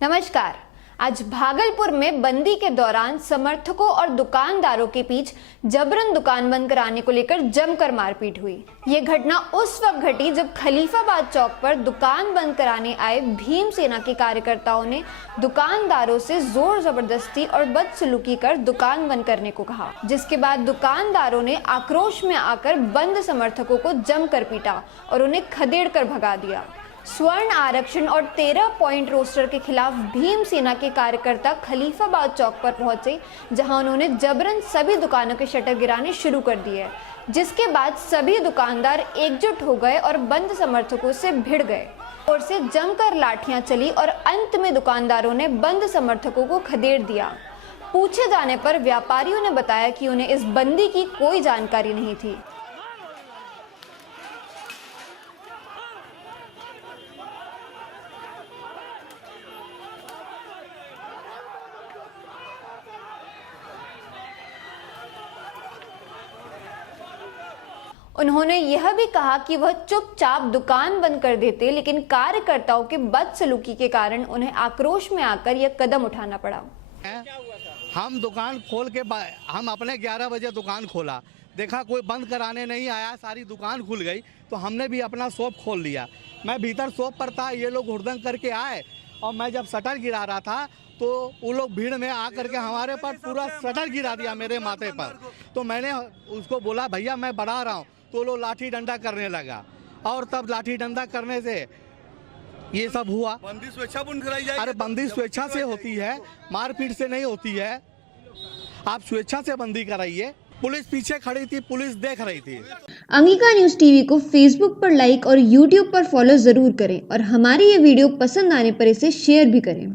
नमस्कार। आज भागलपुर में बंदी के दौरान समर्थकों और दुकानदारों के बीच जबरन दुकान बंद कराने को लेकर जमकर मारपीट हुई। ये घटना उस वक्त घटी जब खलीफाबाद चौक पर दुकान बंद कराने आए भीम सेना के कार्यकर्ताओं ने दुकानदारों से जोर जबरदस्ती और बदसलूकी कर दुकान बंद करने को कहा, जिसके बाद दुकानदारों ने आक्रोश में आकर बंद समर्थकों को जमकर पीटा और उन्हें खदेड़ कर भगा दिया। स्वर्ण आरक्षण और 13 पॉइंट रोस्टर के खिलाफ भीम सेना के कार्यकर्ता खलीफाबाद चौक पर पहुंचे, जहां उन्होंने जबरन सभी दुकानों के शटर गिराने शुरू कर दिए, जिसके बाद सभी दुकानदार एकजुट हो गए और बंद समर्थकों से भिड़ गए और से जमकर लाठियां चली और अंत में दुकानदारों ने बंद समर्थकों को खदेड़ दिया। पूछे जाने पर व्यापारियों ने बताया कि उन्हें इस बंदी की कोई जानकारी नहीं थी। उन्होंने यह भी कहा कि वह चुपचाप दुकान बंद कर देते, लेकिन कार्यकर्ताओं के बदसलूकी के कारण उन्हें आक्रोश में आकर यह कदम उठाना पड़ा। हम दुकान खोल के हम अपने 11 बजे दुकान खोला, देखा कोई बंद कराने नहीं आया, सारी दुकान खुल गई तो हमने भी अपना शॉप खोल लिया। मैं भीतर शॉप पर था, ये लोग हुड़दंग करके आए और मैं जब शटर गिरा रहा था तो वो लोग भीड़ में आकर के हमारे पर पूरा शटर गिरा दिया मेरे माथे पर। तो मैंने उसको बोला भैया मैं बढ़ा रहा हूँ, तो लोग लाठी डंडा करने लगा और तब लाठी डंडा करने से ये सब हुआ। बंदी स्वेच्छा बंद कराई जाए। अरे बंदी स्वेच्छा से होती है, मारपीट से नहीं होती है। आप स्वेच्छा से बंदी कराइए। पुलिस पीछे खड़ी थी, पुलिस देख रही थी। अंगिका न्यूज टीवी को फेसबुक पर लाइक और यूट्यूब पर फॉलो जरूर करें और हमारी ये वीडियो पसंद आने पर इसे शेयर भी करें।